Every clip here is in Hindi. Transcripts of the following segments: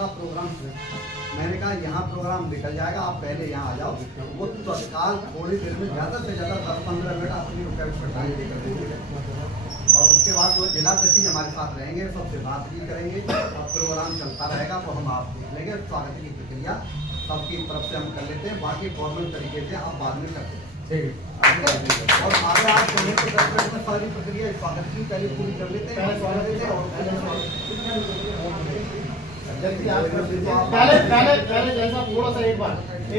सा प्रोग्राम, मैंने कहा यहाँ प्रोग्राम निकल जाएगा, आप पहले यहाँ आ जाओ। वो तत्काल थोड़ी देर में ज़्यादा से ज़्यादा 10-15 मिनट अपनी रुपये टाइम लेकर देंगे। और उसके बाद वो जिला सचिव हमारे साथ रहेंगे, सबसे बात भी करेंगे और प्रोग्राम चलता रहेगा। तो हम आप देख लेंगे, स्वागत की प्रक्रिया सबकी तरफ से हम कर लेते हैं, बाकी फॉर्मल तरीके से आप बाद में करते हैं। और आगे आप चलने के 10 मिनट में सारी प्रक्रिया स्वागत की पहले पूरी कर लेते हैं, स्वागत देते हैं। और पहले जैसा थोड़ा सा एक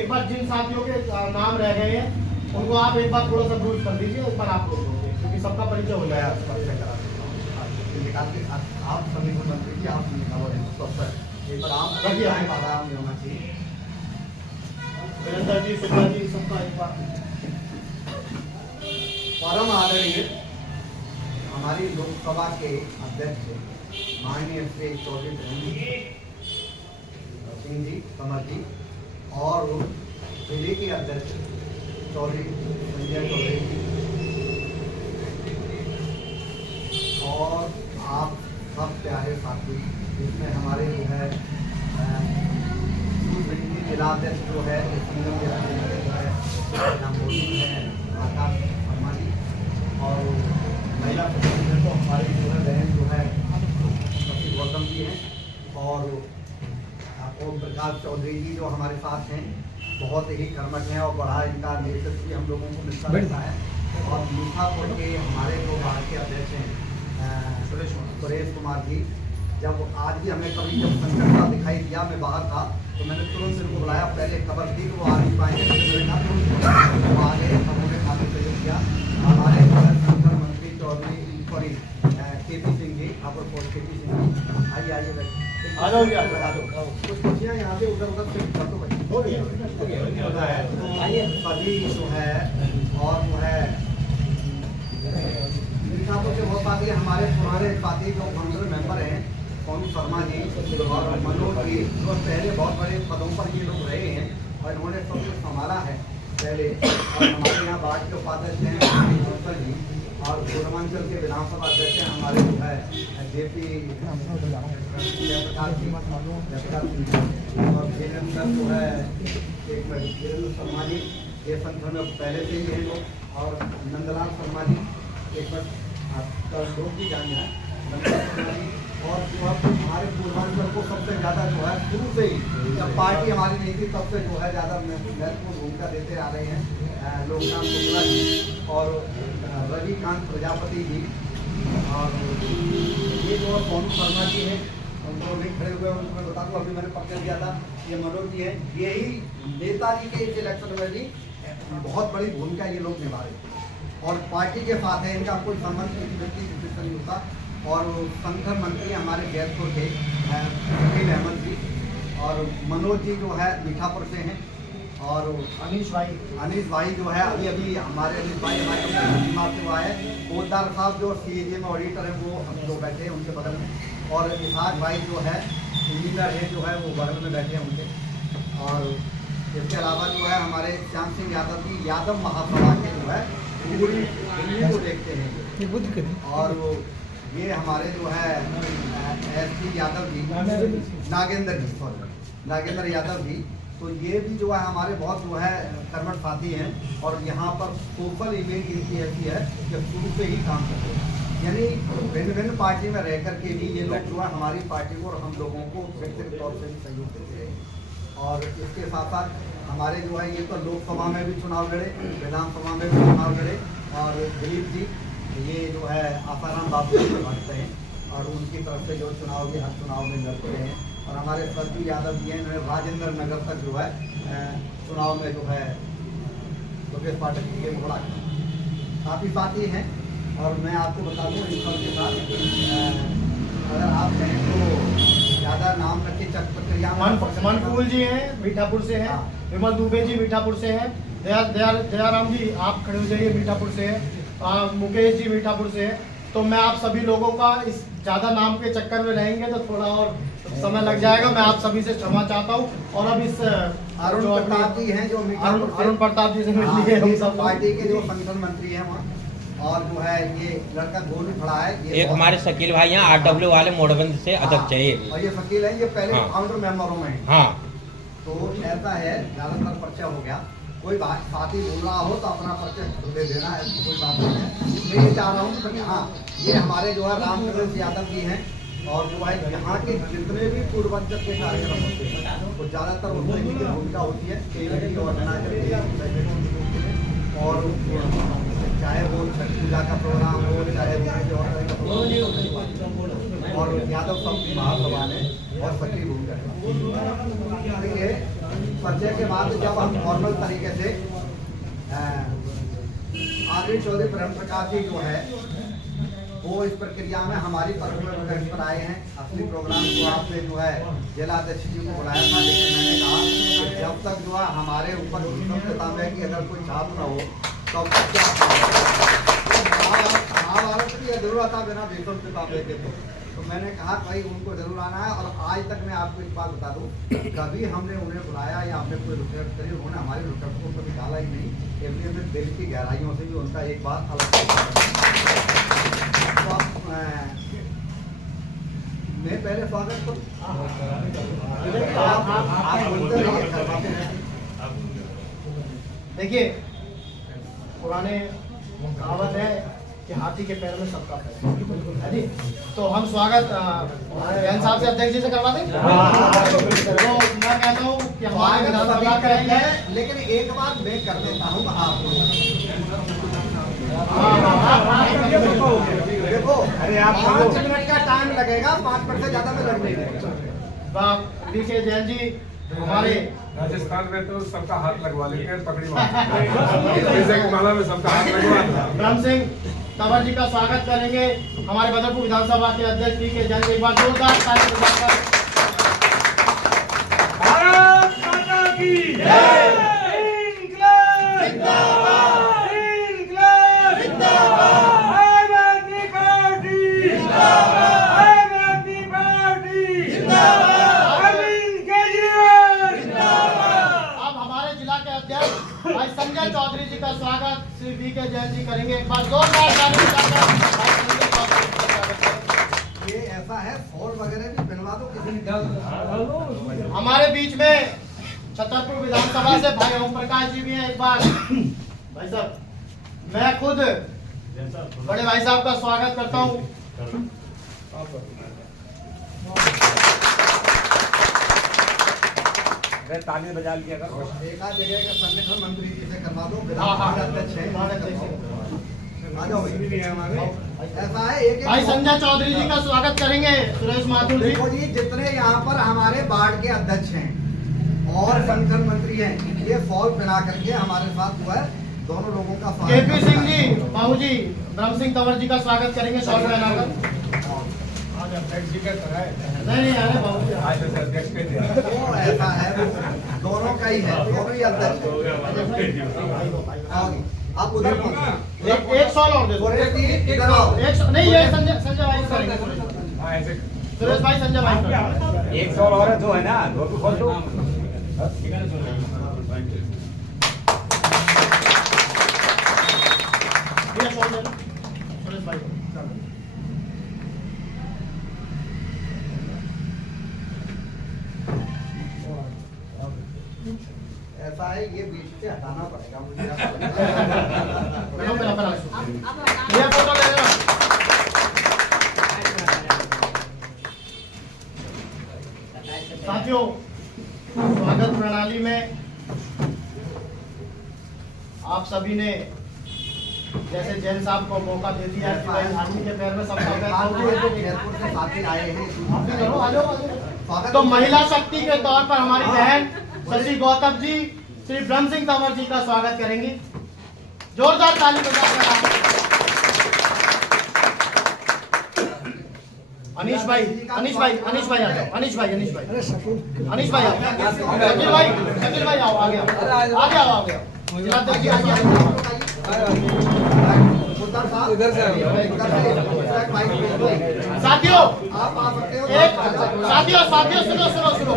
बार जिन साथियों के नाम रह गए हैं उनको आप एक बार थोड़ा सा ब्रूफ कर दीजिए, एक बार आप लोग क्योंकि सबका परिचय हो जाएगा। आप सभी को मंत्री जी, आप एक बार आप रखिए, आराम नहीं होना चाहिए। वीरेंद्र जी, सुब्बा जी, सबका एक बार परम आदरणीय हमारी लोकसभा के अध्यक्ष माननीय श्री चौधरी सिंह जी कमर जी और जिले के अध्यक्ष चौधरी संजय चौधरी जी और आप सब प्यारे साथी, जिसमें हमारे जो है जिलाध्यक्ष जो है आकाश शर्मा जी और महिला प्रतिनिधि तो हमारी जो है बहन जो है गौतम जी हैं और ओम प्रकाश चौधरी जी जो हमारे साथ हैं, बहुत ही कर्मठ हैं और बड़ा इनका नेतृत्व भी हम लोगों को मिलता रहता है। और मीठापुर के हमारे जो बाहर के अध्यक्ष हैं सुरेश कुमार जी, जब आज भी हमें कभी जब संकट दिखाई दिया, मैं बाहर था तो मैंने तुरंत इनको बुलाया, पहले खबर दी कि वो आ नहीं पाएंगे, मैंने कहा वो आ गए, उन्होंने काफ़ी सहयोग किया। हमारे संगठन मंत्री चौधरी सॉरी KP सिंह जी, आप KP सिंह जी, आइए आ जाओ कुछ कुर्सियाँ यहाँ से उधर उधर से कर दो भाई, सभी जो है और जो है मीठापुर के बहुत साथी हमारे पुराने साथी जो काउंसिल मेंबर हैं, सोनू शर्मा जी और मनोज जी, जो पहले बहुत बड़े पदों पर ये लोग रहे हैं और इन्होंने सब कुछ संभाला है पहले। और हमारे यहाँ बाढ़ के उपाध्यक्ष हैं जी और पूर्वांचल के विधानसभा अध्यक्ष हैं हमारे जो है JP जयप्रकाश जी और वीरेंद्र जो है एक वीरेंद्र शर्मा जी, ये संगठन में पहले से ही हैं लोग, और नंदलाल शर्मा जी, एक बार आपका लोग भी जान है नंदलाल शर्मा जी। और जो अब हमारे पूर्वांचल को सबसे ज़्यादा जो है शुरू से ही जब पार्टी हमारी नहीं थी तब से जो है ज़्यादा महत्वपूर्ण भूमिका देते आ रहे हैं लोकनाथ शुक्ला जी और रविकांत प्रजापति जी और ये जो सोनू शर्मा जी हैं, उनको नहीं खड़े हुए उनको मैं बता दूँ, अभी मैंने पकड़ दिया था, ये मनोज जी हैं, यही नेताजी के इस इलेक्शन में भी बहुत बड़ी भूमिका ये लोग निभा रहे हैं और पार्टी के साथ है, इनका कोई संबंध किसी व्यक्ति से नहीं होता। और संगठन मंत्री हमारे जैतपुर के शकील अहमद जी और मनोज जी जो है मीठापुर से हैं और अनीश भाई जो है अभी हमारे अनीश भाई हमारे दिमाग से वो आए, पोदार साहब जो CAG में ऑडिटर है वो हम लोग बैठे हैं उनके बगल में, और इसाक भाई जो है इंजीनियर है जो है वो बगल में बैठे हैं उनके। और इसके अलावा जो है हमारे श्याम सिंह यादव जी यादव महासभा के जो है पूरी दिल्ली को देखते हैं। और ये हमारे जो है SP यादव जी नागेंद्र यादव जी, तो ये भी जो है हमारे बहुत जो है कर्मठ साथी हैं और यहाँ पर सोशल इमेज इनकी ऐसी है कि शुरू से ही काम करते हैं, यानी भिन्न भिन्न पार्टी में रह करके भी ये लोग जो है हमारी पार्टी को और हम लोगों को व्यक्तिगत तौर से भी सहयोग देते हैं। और इसके साथ साथ हमारे जो है ये तो लोकसभा में भी चुनाव लड़े, विधानसभा में भी चुनाव लड़े, और दिलीप जी ये जो है आसाराम बाबू भक्त हैं और उनकी तरफ से जो चुनाव भी हर चुनाव में लड़ते हैं। और हमारे सरजू यादव जी हैं, इन्होंने राजेंद्र नगर तक जो है चुनाव में जो है लोकेश पाठक जी के घोड़ा काफ़ी साथी हैं। और मैं आपको बता दूँ इन सब के साथ अगर आप कहें तो ज़्यादा नाम रखे प्रक्रिया मनफूल जी हैं मीठापुर से हैं, विमल दुबे जी मीठापुर से हैं, दयाराम जी आप खड़े हो जाइए मीठापुर से हैं, मुकेश जी मीठापुर से हैं। तो मैं आप सभी लोगों का इस ज़्यादा नाम के चक्कर में रहेंगे तो थोड़ा और समय लग जाएगा, मैं आप सभी से क्षमा चाहता हूँ। और अब इस अरुण प्रताप जी हैं जो अरुण प्रताप जी से मिल लिए हम सब पार्टी के जो संगठन मंत्री हैं वहाँ और जो है ये लड़का गोलू खड़ा है, ये एक हमारे शकील भाई यहाँ RW वाले मोड़बंद से अध्यक्ष है ये। और ये शकील है, ये पहले हाँ। फाउंडर मेंबरों में है। हाँ तो ऐसा है, ज्यादातर पर्चा हो गया, कोई बात साथी बोल रहा हो तो अपना पर्चा दे देना है, कोई बात नहीं है। मैं ये चाह रहा हूँ कि हाँ, ये हमारे जो है रामचंद्र यादव जी हैं और जो है यहाँ के जितने भी पूर्वजक के कार्यक्रम होते हैं तो ज़्यादातर उसमें की भूमिका होती है केंद्रीय योजना और चाहे वो छठ पूजा का प्रोग्राम हो, चाहे वो का प्रोग्राम और यादव सब महासभा में और सक्रिय भूमिका। देखिए परिचय के बाद जब हम फॉर्मल तरीके से आदरणीय चौधरी प्रेम प्रकाश जी जो है वो इस प्रक्रिया में हमारी परफॉर्मेंस पर आए हैं। असली प्रोग्राम को आपने जो है जिला अध्यक्ष जी को बुलाया था, लेकिन मैंने कहा कि जब तक जो है हमारे ऊपर किताब है कि अगर कोई छाप न हो तो क्या महाभारत की जरूरत था बिना भीषण किताब के। तो मैंने कहा भाई उनको जरूर आना है। और आज तक मैं आपको एक बात बता दूं, कभी हमने उन्हें बुलाया या हमने कोई रिक्वेस्ट करी, उन्होंने हमारी रिक्वेस्ट को कभी डाला ही नहीं। इसलिए मैं दिल की गहराइयों से भी उनका एक बात अलग मैं पहले स्वागत करूं। देखिए पुराने कहावत है कि हाथी के पैर में सबका पैर है जी। तो हम स्वागत जैन साहब से अध्यक्ष जी से करवा दें। तो मैं कहता हूँ कि हमारे विधानसभा करेंगे, लेकिन एक बार मैं कर देता हूँ देखो, अरे आप 5 मिनट का टाइम लगेगा, 5 मिनट से ज्यादा में लग नहीं देगा। डीके जैन जी हमारे राजस्थान में तो सबका हाथ लगवा लेते हैं, पकड़ी माला में सबका हाथ लगवा। ब्रह्म सिंह तंवर जी का स्वागत करेंगे हमारे बदरपुर विधानसभा के अध्यक्ष डीके जैन। एक बार जोरदार ताली बजाकर भारत माता की जय। संजय चौधरी जी का स्वागत श्री डीके जैन जी करेंगे। एक बार जोरदार ताली बजाकर ये ऐसा है, फॉल वगैरह भी बनवा दो किसी। हमारे बीच में छतरपुर विधानसभा से भाई ओम प्रकाश जी भी हैं। एक बार भाई साहब, मैं खुद बड़े भाई साहब का स्वागत करता हूँ। ताली बजा लिया कर। एक आध जगह का संगठन मंत्री जी से करवा दो, विधान अध्यक्ष है। आ जाओ, ऐसा है एक भाई संजय चौधरी जी का स्वागत करेंगे सुरेश माथुर जी। देखो जी, जितने यहाँ पर हमारे वार्ड के अध्यक्ष हैं और संगठन मंत्री हैं, ये फॉल बना करके हमारे साथ हुआ है। दोनों लोगों का केपी सिंह जी, बाबू जी, ब्रह्म सिंह तंवर जी का स्वागत करेंगे शॉर्ट बनाकर। नहीं अरे बाबू जी वो ऐसा है, दोनों का ही है, दोनों ही अध्यक्ष आप उधर एक सॉल और दे दो। इधर आओ। नहीं ये संजय भाई करेंगे। सुरेश भाई संजय भाई एक सौ और जो है ना वो भी खोल दो। सुरेश भाई ऐसा है, ये बीच से हटाना पड़ेगा मुझे। ये फोटो ले लो। साथियों, स्वागत प्रणाली में आप सभी ने जैसे जैन साहब को मौका दे दिया कि भाई हाथी के पैर में सबका पैर एयरपोर्ट से साथी आए हैं, तो महिला शक्ति के तौर पर हमारी बहन श्री गौतम जी, श्री ब्रह्म सिंह तंवर जी का स्वागत करेंगे। जोरदार ताली बजाकर। अनीश भाई आ जाओ। अनीश भाई आओ। शकील भाई आओ, आगे आओ। जिलाध्यक्ष जी आगे। इधर से साथियों, आप आ सकते हो। साथियों सुनो।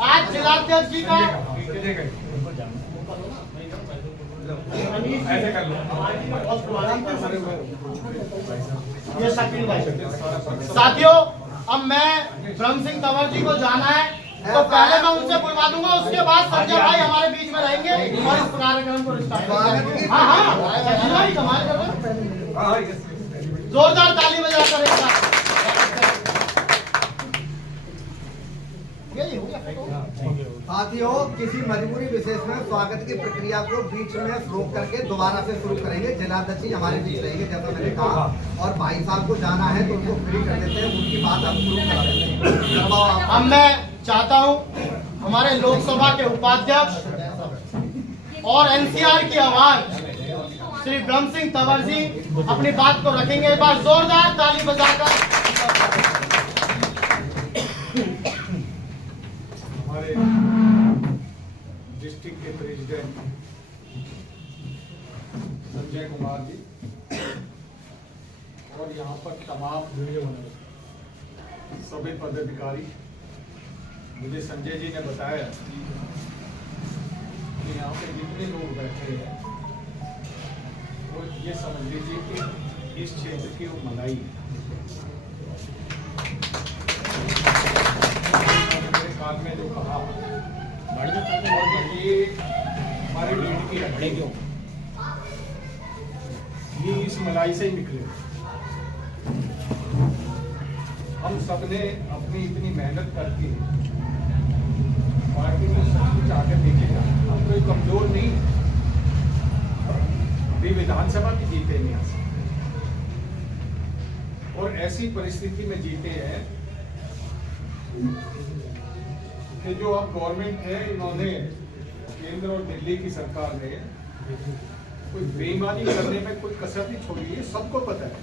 आज जिलाध्यक्ष जी का ऐसे कर लो। ये शकील भाई। साथियों, अब मैं ब्रह्म सिंह तंवर जी को जाना है, तो पहले मैं उनसे बुलवा दूंगा, उसके बाद संजय भाई हमारे बीच में रहेंगे और इस कार्यक्रम को स्टार्ट करेंगे। हाँ, शकील भाई कमाल कर रहे हैं। जोरदार ताली बजाकर एक साथ। साथियों, किसी मजबूरी विशेष में स्वागत की प्रक्रिया को बीच में रोक करके दोबारा से शुरू करेंगे। जिलाध्यक्ष जी हमारे बीच रहेंगे जैसा मैंने कहा, और भाई साहब को जाना है तो उनको फ्री कर देते हैं, उनकी बात हम शुरू करा देते हैं। अब मैं चाहता हूं हमारे लोकसभा के उपाध्यक्ष और एनसीआर की आवाज श्री ब्रह्म सिंह तंवर जी अपनी बात को रखेंगे। एक बार जोरदार ताली बजाकर। हमारे डिस्ट्रिक्ट के प्रेसिडेंट संजय कुमार जी और यहाँ पर तमाम सभी पदाधिकारी, मुझे संजय जी ने बताया कि यहाँ पे जितने लोग बैठे हैं वो ये समझ लीजिए कि इस क्षेत्र की वो मलाई है। मेरे काल में जो कहा और ये हमारे लीड की हड्डी क्यों, ये इस मलाई से ही निकले। हम सबने अपनी इतनी मेहनत करके पार्टी को सचमुच आगे देखेगा, हम कोई कमजोर नहीं, अभी विधानसभा भी जीते नहीं आ सकते, और ऐसी परिस्थिति में जीते हैं कि जो अब गवर्नमेंट है, इन्होंने केंद्र और दिल्ली की सरकार ने कोई बेईमानी करने में कोई कसर नहीं छोड़ी है, सबको पता है।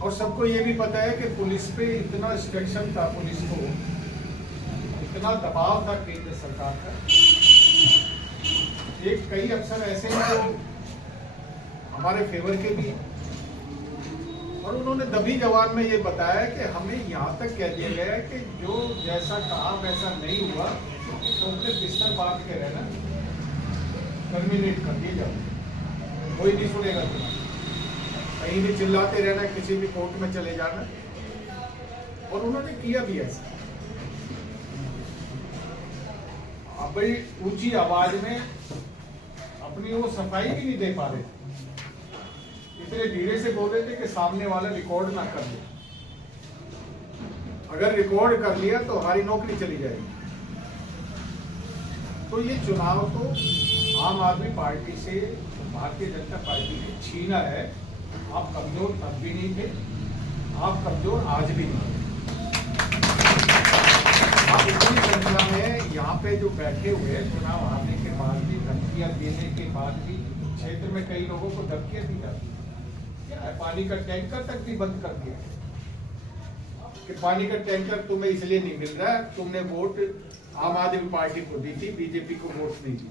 और सबको ये भी पता है कि पुलिस पे इतना रिस्ट्रिक्शन था, पुलिस को इतना दबाव था केंद्र सरकार का। एक कई अफसर ऐसे हैं जो हमारे फेवर के भी, और उन्होंने दबी जवान में ये बताया कि हमें यहाँ तक कह दिया गया है कि जो जैसा कहा वैसा नहीं हुआ तो उनके बिस्तर बांध के रहना, टर्मिनेट कर दिए जाओ, कोई नहीं सुनेगा तुम्हारा, कहीं भी चिल्लाते रहना, किसी भी कोर्ट में चले जाना। और उन्होंने किया भी ऐसा। अब भाई ऊंची आवाज में अपनी वो सफाई भी नहीं दे पा रहे थे, इतने धीरे से बोल रहे थे कि सामने वाला रिकॉर्ड ना कर ले, अगर रिकॉर्ड कर लिया तो हमारी नौकरी चली जाएगी। तो ये चुनाव तो आम आदमी पार्टी से भारतीय जनता पार्टी ने छीना है। आप कमजोर तब भी नहीं थे, आप कमजोर आज भी नहीं। आप इतनी संख्या में यहाँ पे जो बैठे हुए हैं, चुनाव हारने के बाद भी, धमकियां देने के बाद भी, क्षेत्र में कई लोगों को धमकियां दी जाती है, पानी का टैंकर तक भी बंद कर दिया कि पानी का टैंकर तुम्हें इसलिए नहीं मिल रहा है, तुमने वोट आम आदमी पार्टी को दी थी, बीजेपी को वोट नहीं दी।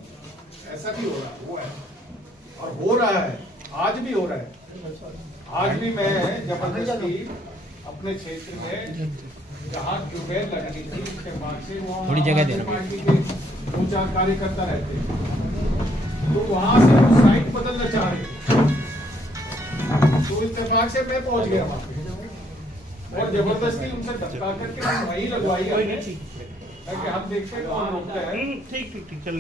ऐसा भी हो रहा है और हो रहा है, आज भी हो रहा है। आज भी मैं जबरदस्ती अपने क्षेत्र में जहाँ ट्यूबवेल लगनी थी उसके बाद से थोड़ी जगह दे पार्टी के 2-4 कार्यकर्ता रहते, तो वहां से साइट बदलना चाह रहे, तो इत्तेफाक से मैं पहुंच गया वहां पे और जबरदस्ती उनसे धक्का करके वहीं लगवाई हमने, ताकि हम देखते हैं कौन रोकता है। ठीक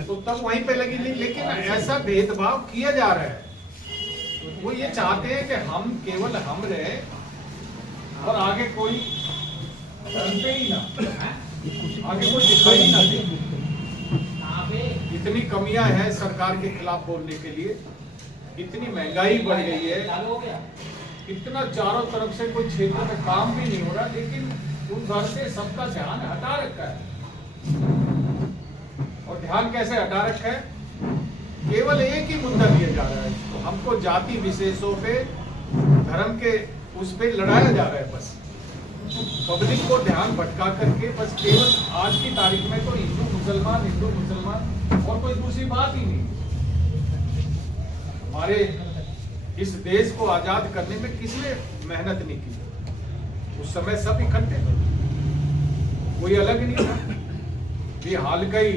तो तब वहीं पे लगी, लेकिन ऐसा भेदभाव किया जा रहा है। वो ये चाहते हैं कि हम केवल हम रहे और आगे कोई बनते ही ना, आगे कोई दिखाई ही ना दे। इतनी कमियां हैं सरकार के खिलाफ बोलने के लिए, इतनी महंगाई बढ़ गई है, इतना चारों तरफ से कोई क्षेत्र में काम भी नहीं हो रहा, लेकिन उधर से सबका ध्यान हटा रखा है। और ध्यान कैसे हटा रखा है? केवल एक ही मुद्दा लिया जा रहा है, तो हमको जाति विशेषों पे, धर्म के उस पे लड़ाया जा रहा है। बस पब्लिक को ध्यान भटका करके बस केवल आज की तारीख में तो हिंदू मुसलमान और कोई दूसरी बात ही नहीं। हमारे इस देश को आजाद करने में किसने मेहनत नहीं की? उस समय सब इकट्ठे थे, कोई अलग नहीं था। ये हाल का ही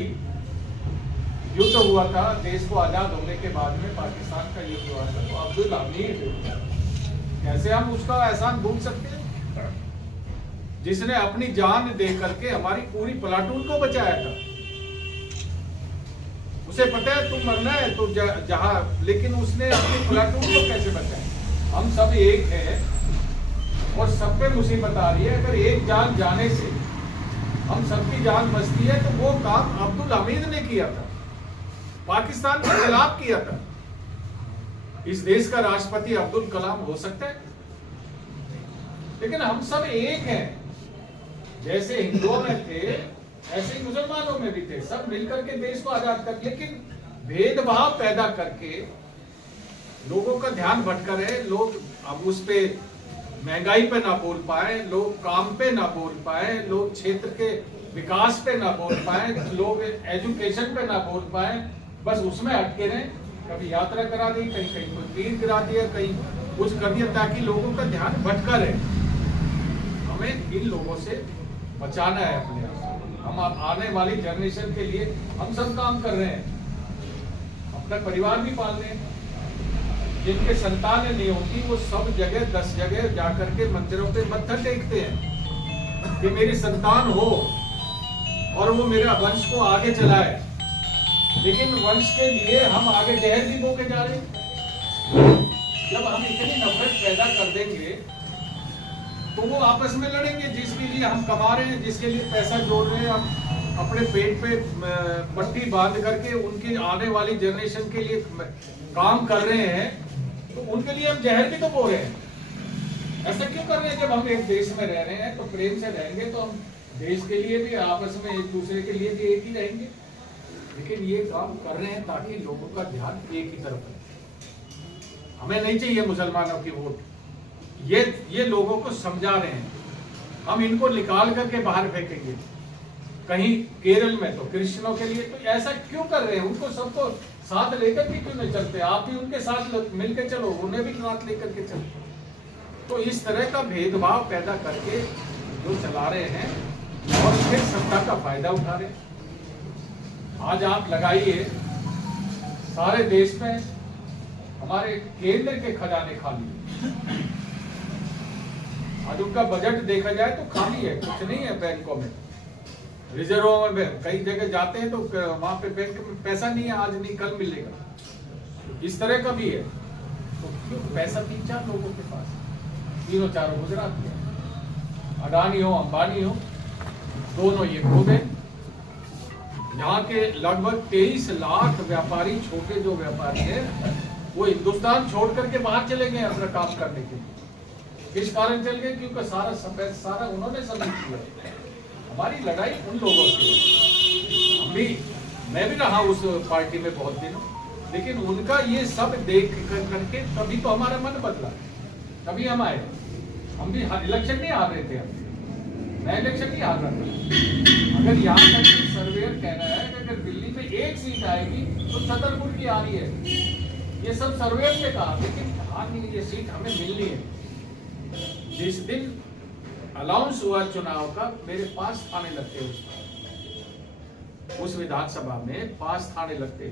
युद्ध हुआ था, देश को आजाद होने के बाद में पाकिस्तान का युद्ध हुआ था, तो अब्दुल हमीद कैसे हम उसका एहसान भूल सकते हैं, जिसने अपनी जान दे करके हमारी पूरी प्लाटून को बचाया था। उसे पता है तुम मरना है तो जहां, लेकिन उसने अपनी प्लाटून को कैसे बचाया। हम सब एक हैं और सब पे मुसीबत आ रही है। अगर एक जान जाने से हम सबकी जान बचती है तो वो काम अब्दुल हमीद ने किया था, पाकिस्तान के खिलाफ किया था। इस देश का राष्ट्रपति अब्दुल कलाम हो सकता है, लेकिन हम सब एक हैं। जैसे हिंदुओं में थे ऐसे ही मुसलमानों में भी थे, सब मिलकर के देश को आजाद कर, लेकिन भेदभाव पैदा करके लोगों का ध्यान भटका रहे। लोग अब उस पे महंगाई पे ना बोल पाए, लोग काम पे ना बोल पाए, लोग क्षेत्र के विकास पे ना बोल पाए, लोग एजुकेशन पे ना बोल पाए, बस उसमें अटके रहे। कभी यात्रा करा दी, कहीं कहीं कोई पीर गिरा दिया, कहीं कुछ कर दिया, ताकि लोगों का ध्यान भटका रहे। हमें इन लोगों से बचाना है अपने आप। हम आने वाली जनरेशन के लिए हम सब काम कर रहे हैं, अपना परिवार भी पाल रहे हैं। जिनके संतान नहीं होती वो सब जगह 10 जगह जाकर के मंदिरों पे मत्था टेकते हैं कि मेरी संतान हो और वो मेरा वंश को आगे चलाए, लेकिन वंश के लिए हम आगे जहर भी बो के जा रहे हैं। जब हम इतनी नफरत पैदा कर देंगे तो वो आपस में लड़ेंगे। जिसके लिए हम कमा रहे हैं, जिसके लिए पैसा जोड़ रहे हैं, हम अपने पेट पे पट्टी बांध करके उनकी आने वाली जनरेशन के लिए काम कर रहे हैं, तो उनके लिए हम जहर भी तो बो रहे हैं। ऐसा क्यों कर रहे हैं? जब हम एक देश में रह रहे हैं तो प्रेम से रहेंगे, तो हम देश के लिए भी, आपस में एक दूसरे के लिए भी एक ही रहेंगे। लेकिन ये काम कर रहे हैं ताकि लोगों का ध्यान एक ही तरफ है। हमें नहीं चाहिए मुसलमानों की वोट, ये लोगों को समझा रहे हैं। हम इनको निकाल करके बाहर फेंकेंगे। कहीं केरल में तो क्रिश्चियनों के लिए, तो ऐसा क्यों कर रहे हैं? उनको सबको साथ लेकर के क्यों नहीं चलते? आप भी उनके साथ मिलकर चलो, उन्हें भी साथ लेकर के चलो। तो इस तरह का भेदभाव पैदा करके जो चला रहे हैं और फिर सत्ता का फायदा उठा रहे हैं। आज आप लगाइए सारे देश में हमारे केंद्र के खजाने खाली। आज उनका बजट देखा जाए तो खाली है, कुछ नहीं है बैंकों में। रिजर्व में कई जगह जाते हैं तो वहां पे बैंक में पैसा नहीं है, आज नहीं कल मिलेगा। इस तरह का भी है। तो क्यों पैसा 3-4 लोगों के पास, 3-4 गुजरात में, अडानी हो अंबानी हो, दोनों ये खुद है। यहाँ के लगभग 23 लाख व्यापारी, छोटे जो व्यापारी है, वो हिंदुस्तान छोड़ करके बाहर चले गए अपना काम करने के लिए। किस कारण चल गए? क्योंकि सारा उन्होंने सबमिट किया। हमारी लड़ाई उन लोगों से। मैं भी रहा उस पार्टी में बहुत दिनों, लेकिन उनका ये सब देख करके तभी तो हमारा मन बदला, तभी हम आए। हम भी इलेक्शन नहीं हार रहे थे, मैं इलेक्शन नहीं हार रहा था। अगर यहाँ तक सर्वेयर कह रहा है कि अगर दिल्ली में 1 सीट आएगी तो छतरपुर की आ रही है, ये सब सर्वेयर ने कहा, लेकिन हाँ नहीं, ये सीट हमें मिलनी है। जिस दिन अलाउंस हुआ चुनाव का, मेरे 5 थाने लगते उस विधानसभा में 5 थाने लगते।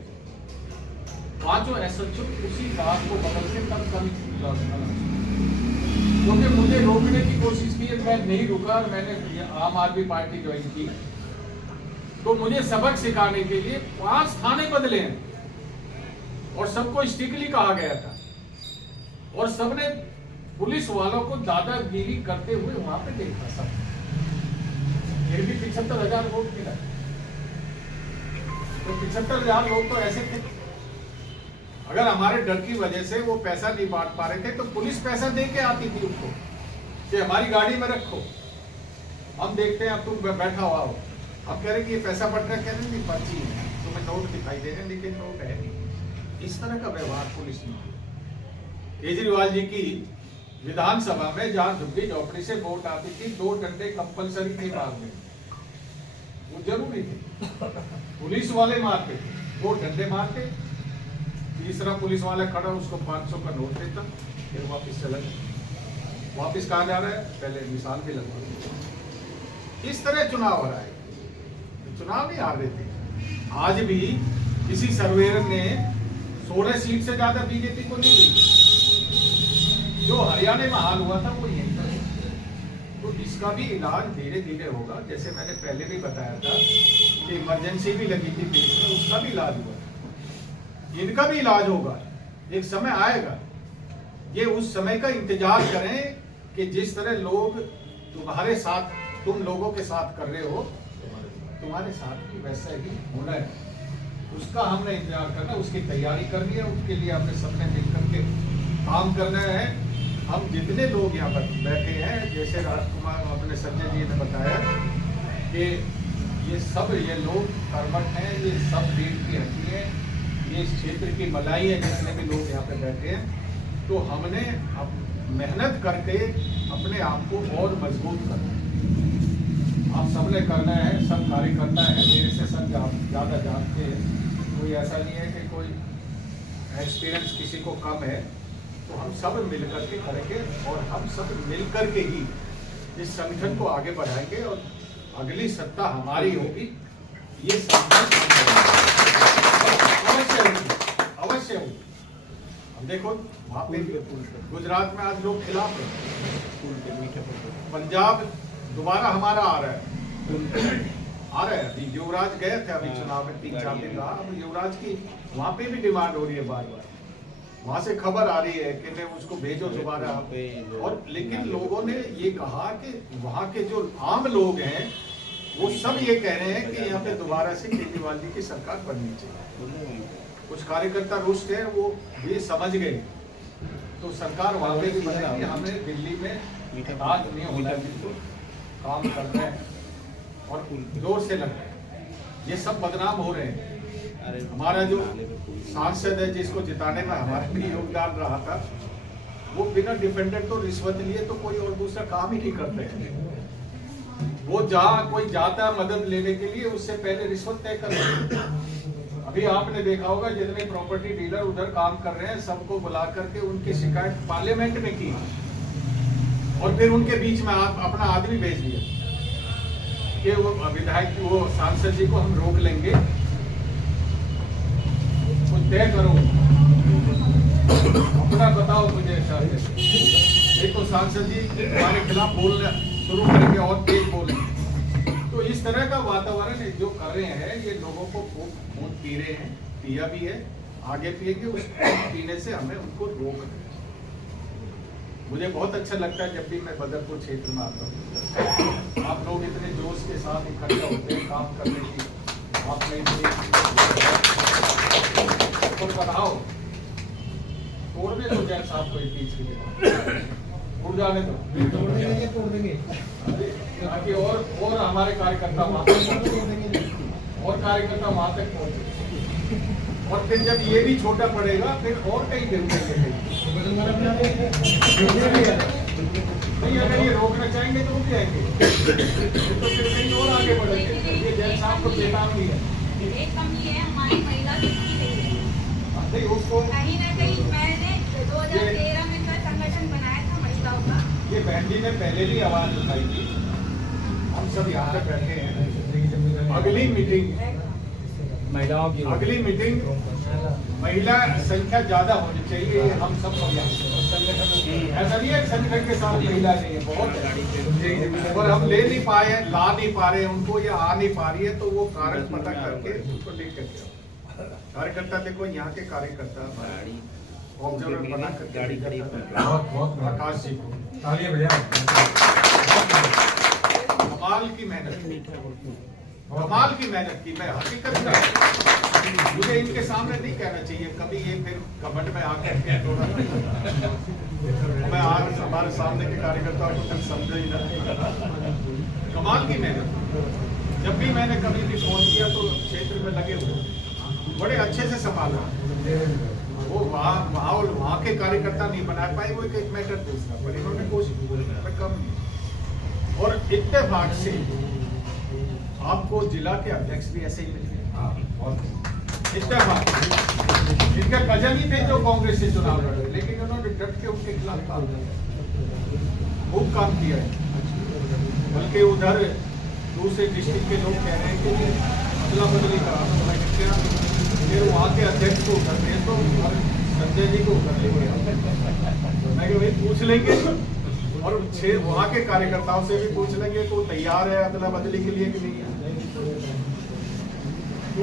5 एसएचओ उसी बात को बदल के तब कभी, क्योंकि मुझे रोकने की कोशिश की, मैं नहीं रुका और मैंने आम आदमी पार्टी ज्वाइन की। तो मुझे सबक सिखाने के लिए 5 थाने बदले हैं और सबको स्ट्रिक्टली कहा गया था, और सबने पुलिस वालों को दादागिरी करते हुए वहां पे देखा सब। फिर भी 75,000 वोट मिला। तो 75,000 लोग तो ऐसे थे। अगर हमारे डर की वजह से वो पैसा नहीं बांट पा रहे थे तो पुलिस पैसा दे के आती थी उनको कि हमारी गाड़ी में रखो, हम देखते हैं, अब तुम बैठा हुआ हो। अब कह रहे कि ये पैसा बढ़ रहा है, कह रहे नहीं पर्ची है, तुम्हें नोट दिखाई दे रहे हैं लेकिन नोट है नहीं। इस तरह का व्यवहार पुलिस ने। केजरीवाल जी की विधानसभा में जहां झुग्गी झोपड़ी से वोट आती थी, 2 डंडे कंपलसरी थे मारने, वो जरूरी थे। पुलिस वाले मारते थे, 2 डंडे मारते, तीसरा पुलिस वाला खड़ा उसको 500 का नोट देता, फिर वापिस चला। वापिस कहाँ जा रहा है? पहले मिसाल भी लगवा। इस तरह चुनाव हो रहा है। चुनाव नहीं हार रहे थे। आज भी किसी सर्वेयर ने 16 सीट से ज्यादा बीजेपी को नहीं दी। जो हरियाणा में हाल हुआ था वो यही था। तो इसका भी इलाज धीरे धीरे होगा। जैसे मैंने पहले भी बताया था कि इमरजेंसी भी लगी थी देश में, उसका भी इलाज हुआ। इनका भी इलाज होगा, एक समय आएगा। ये उस समय का इंतजार करें कि जिस तरह लोग तुम्हारे साथ, तुम लोगों के साथ कर रहे हो, तुम्हारे साथ भी वैसा ही होना है। उसका हमने इंतजार करना, उसकी तैयारी करनी है। उसके लिए हमने सबने मिलकर के काम करना है। हम जितने लोग यहाँ पर बैठे हैं, जैसे राजकुमार अपने संजय जी ने बताया कि ये सब ये लोग कर्मठ हैं, ये सब रीढ़ की हड्डी है, ये इस क्षेत्र की मलाई है। जितने भी लोग यहाँ पे बैठे हैं, तो हमने अब मेहनत करके अपने आप को और मजबूत करना है। आप सबने करना है, सब कार्यकर्ता है, मेरे से सब ज़्यादा जानते हैं। कोई ऐसा नहीं है कि कोई एक्सपीरियंस किसी को कम है। तो हम सब मिलकर के करेंगे और हम सब मिलकर के ही इस संगठन को आगे बढ़ाएंगे और अगली सत्ता हमारी होगी। ये संगठन अवश्य होगी। अब देखो वहाँ पे गुजरात में आज लोग खिलाफ हैं, पंजाब दोबारा हमारा आ रहा है। अभी युवराज गए थे अभी चुनाव में 3-4 दिन रहा। अब युवराज की वहाँ पे भी डिमांड हो रही है बार बार। वहाँ से खबर आ रही है कि नहीं उसको भेजो दोबारा। और लेकिन लोगों ने ये कहा कि वहाँ के जो आम लोग हैं वो सब ये कह रहे हैं कि यहाँ पे दोबारा से केजरीवाल जी की सरकार बननी चाहिए। कुछ कार्यकर्ता रुष्ट हैं, वो ये समझ गए। तो सरकार वहाँ पे भी बनेगी। हमें दिल्ली में आज नहीं होना, बिल्कुल काम कर रहे हैं और जोर से लग रहे हैं। ये सब बदनाम हो रहे हैं। हमारा जो सांसद है जिसको जिताने में हमारा भी योगदान रहा था, वो बिना डिफेंडेड तो रिश्वत लिए तो कोई और दूसरा काम ही नहीं करते हैं। वो जहाँ कोई जाता है मदद लेने के लिए, उससे पहले रिश्वत तय कर रहे हैं। अभी आपने देखा होगा जितने प्रॉपर्टी डीलर उधर काम कर रहे हैं, सबको बुला करके उनकी शिकायत पार्लियामेंट में की और फिर उनके बीच में आप अपना आदमी भेज दिया कि वो विधायक, वो सांसद जी को हम रोक लेंगे, कुछ तय करो, अपना बताओ मुझे। एक तो सांसद जी हमारे खिलाफ बोलना शुरू करेंगे और तेज बोलेंगे। तो इस तरह का वातावरण जो कर रहे हैं, ये लोगों को खून पी रहे हैं, पिया भी है, आगे पिएंगे। उस पीने से हमें उनको रोकना है। मुझे बहुत अच्छा लगता है जब भी मैं बदरपुर क्षेत्र में आता हूँ, आप लोग इतने जोश के साथ इकट्ठा होते हैं काम करने की। आपने तो बढ़ाओ, तोड़ने दो जैन साहब को बीच के उड़ जाने दो, तोड़ देंगे ताकि और हमारे कार्यकर्ता वहां तक और कार्यकर्ता वहां तक पहुंचे। और फिर जब ये भी छोटा पड़ेगा, फिर और कहीं जरूरत है। नहीं, अगर ये रोकना चाहेंगे तो रुक जाएंगे, तो फिर कहीं और आगे बढ़ेंगे। ये जैन साहब को चेतावनी है। एक कमी है हमारी महिला शक्ति नहीं है। नहीं, उसको कहीं ना कहीं मैंने 2013 में का संगठन बनाया था महिलाओं का। ये बहन जी ने पहले भी आवाज उठाई थी। हम सब यहाँ पे बैठे हैं। अगली मीटिंग महिला संख्या ज्यादा होनी चाहिए। हम सब संगठन, ऐसा नहीं है संगठन के साथ महिला नहीं है, बहुत है। और हम ले नहीं पाए, ला नहीं पा रहे उनको, या आ नहीं पा रही है, तो वो कारण पता करके उसको लेकर के कार्यकर्ता। देखो यहाँ के कार्यकर्ता ऑब्जर्वर बना करके आकाश जी को कमाल की मेहनत की। मैं हकीकत में मुझे इनके सामने नहीं कहना चाहिए कभी, ये फिर कमेंट में आकर के थोड़ा मैं आज हमारे सामने के कार्यकर्ताओं को तक समझा ही नहीं। कमाल की मेहनत। जब भी मैंने कभी भी फोन किया तो क्षेत्र में लगे हुए बड़े अच्छे से संभाला। वो वहाँ के कार्यकर्ता नहीं बना पाए, वो एक मैटर दूसरा, पर इन्होंने कोशिश कम नहीं। और इत्तेफाक से आपको जिला के अध्यक्ष भी ऐसे ही मिले। इत्तेफाक इनके कजन ही थे जो कांग्रेस से चुनाव लड़े, लेकिन उन्होंने डट के उनके खिलाफ खूब काम किया है। बल्कि उधर दूसरे डिस्ट्रिक्ट के लोग कह रहे हैं कि अदला बदली करा, फिर वहाँ के अध्यक्ष को कर दिए तो संजय जी को कर लेंगे। मैं भाई पूछ लेंगे और वहाँ के कार्यकर्ताओं से भी पूछ लेंगे को तैयार है अदला बदली के लिए कि नहीं है। तो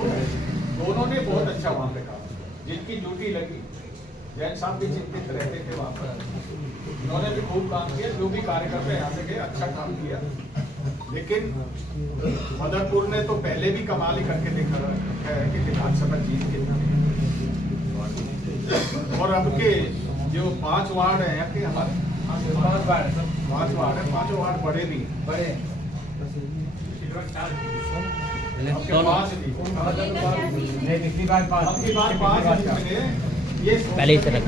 दोनों ने बहुत अच्छा वहाँ पे काम किया। जिनकी ड्यूटी लगी, जैन साहब भी चिंतित रहते थे वहाँ पर, उन्होंने भी खूब काम किया। जो भी कार्यकर्ता यहाँ से गए अच्छा काम किया। लेकिन मदनपुर ने तो पहले भी कमाल ही करके देखा है कि विधानसभा जीत के, और अब के जो 5 वार्ड हैं कि हमारे 5 वार्ड है, 5 वार्ड बड़े भी बड़े पहले ही तरह